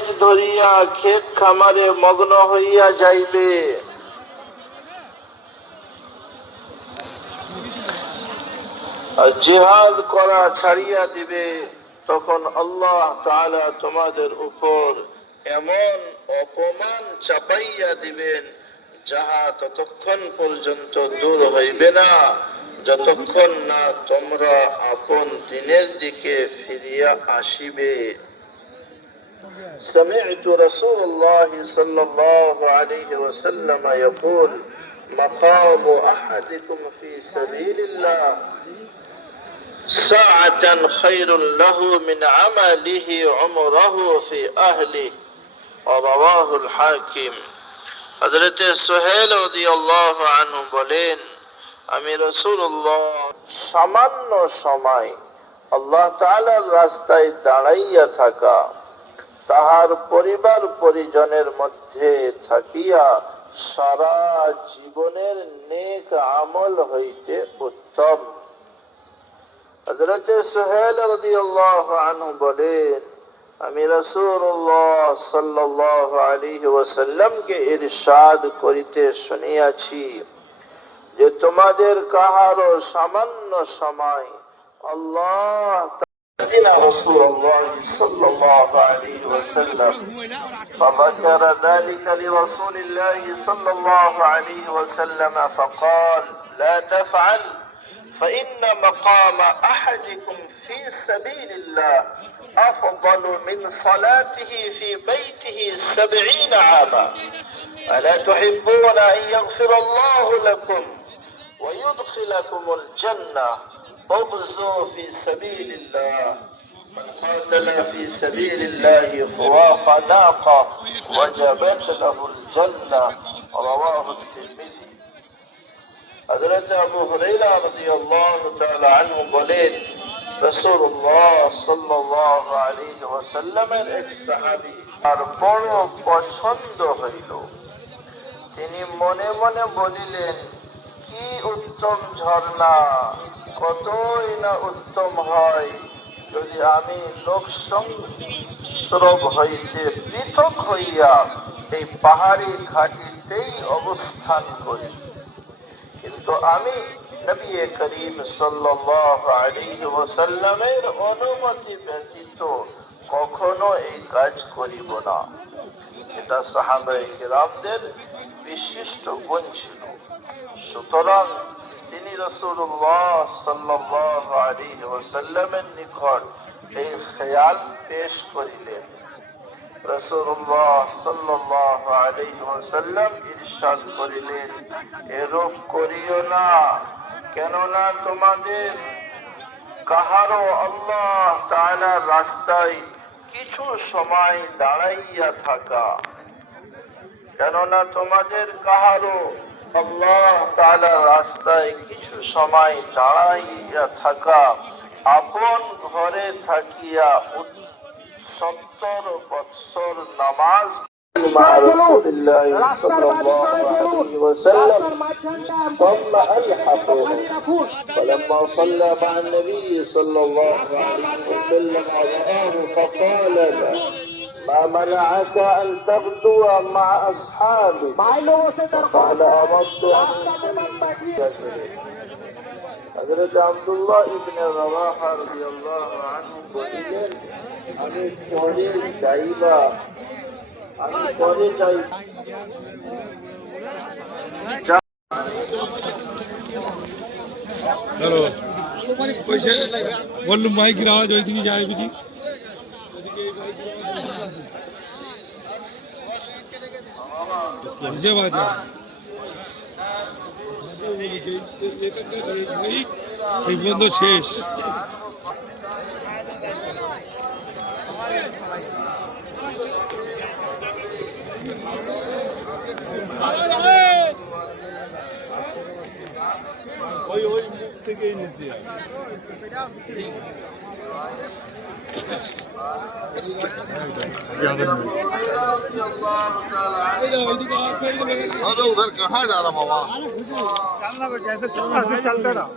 সেচ ধরিয়া ক্ষেত খামারে মগ্ন হইয়া যাইবে, আর জিহাদ করা ছাড়িয়া দিবে, তখন আল্লাহ তাআলা তোমাদের উপর এমন অপমান চাপাইয়া দিবেন যাহা ততক্ষণ পর্যন্ত দূর হইবে না যতক্ষণ না তোমরা আপন দিনের দিকে ফিরিয়া আসিবে। سمعت رسول الله صلى الله عليه وسلم يقول مقام أحدكم في سبيل الله ساعة خير له من عمله عمره في أهله ورواه الحاكم। হযরত সুহেল রাদিয়াল্লাহু আনহু বলেন, আমি রাসূলুল্লাহ সামান্য সময় আল্লাহ তাআলার রাস্তায় দাঁড়াইয়া থাকা তাহার পরিবার পরিজনের মধ্যে থাকিয়া সারা জীবনের নেক আমল হইতে উত্তম। হযরত সুহেল রাদিয়াল্লাহু আনহু বলেন, আমি রাসূলুল্লাহ সাল্লাল্লাহু আলাইহি ওয়াসাল্লামকে ইরশাদ করিতে শুনিয়াছি যে তোমাদের কাহারো সামান্য সময় আল্লাহ رسول الله صلى الله عليه وسلم فذكر ذلك لرسول الله صلى الله عليه وسلم فقال لا تفعل فإن مقام أحدكم في سبيل الله أفضل من صلاته في بيته 70 عاما ألا تحبون أن يغفر الله لكم ويدخلكم الجنة اغزوا في سبيل الله من قاتل في سبيل الله فواق ناقة وجبت له الجنة رواه الترمذي। হযরত আবু হুরায়রা রাদিয়াল্লাহু তাআলা আনহু বলেন, রাসূলুল্লাহ সাল্লাল্লাহু আলাইহি ওয়াসাল্লামের এক সাহাবী আর বড় পছন্দ হইল। তিনি মনে মনে বলিলেন, কি উত্তম ঝর্ণা, কতই না উত্তম হয় যদি আমি লোকসংস্রব হইতে পৃথক হইয়া এই পাহাড়ি ঘাটিতেই অবস্থান করি। কিন্তু আমি নবী করিম সাল্লাল্লাহু আলাইহি ওয়াসাল্লামের অনুমতি ব্যতীত কখনো এই কাজ করিব না। এটা সাহাবায়ে কিরামদের বিশিষ্ট গুণ ছিল। সুতরাং তিনি রাসূলুল্লাহ সাল্লাল্লাহু আলাইহি ওয়াসাল্লামের নিকট এই খেয়াল পেশ করিলেন। রাসূলুল্লাহ সাল্লাল্লাহু আলাইহি ওয়াসাল্লাম ইরশাদ করিলেন, এরূপ করিও না, কেননা তোমাদের কাহারো আল্লাহ তাআলার রাস্তায় কিছু সময় দাঁড়াইয়া থাকা, কেননা তোমাদের কাহারো আল্লাহ তাআলার রাস্তায় কিছু সময় দাঁড়াইয়া থাকা আপন ঘরে থাকিয়া 70 বৎসর নামাজ مع رسول الله صلى الله عليه وسلم ثم ألحقه فلما صلى مع النبي صلى الله عليه وسلم رآه فقال له ما منعك أن تغدو مع أصحابك؟ فقال أردت حضرت عبدالله ابن رواحة رضي الله عنه বলিলেন, আমি পরে যাইবা, আমি পরে যাই। चलो पैसे वॉल्यूम माइक की आवाज ओइदिके जाए बुझी हिसाब আছে এই বন্ধ শেষ। ওই ওই মুখ থেকেই নিতে अरे उधर कहाँ जा रहा बाबा? चलना जैसे चलना से चलते रहो।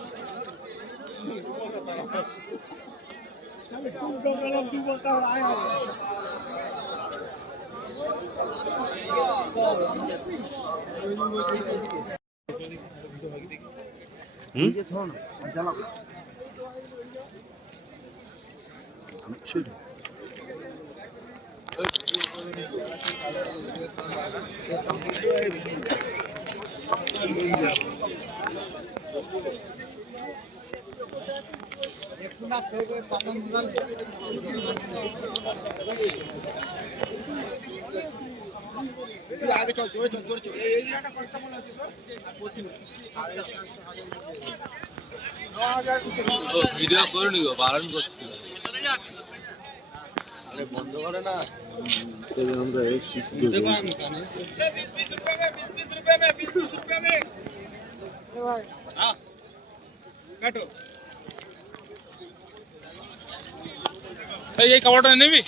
আগে চল জোরে চল জোরে চল ভিডিও করে নিব বারণ করছিল আরে বন্ধ করে না আমরা শিশু এই কাপড়টা নিবি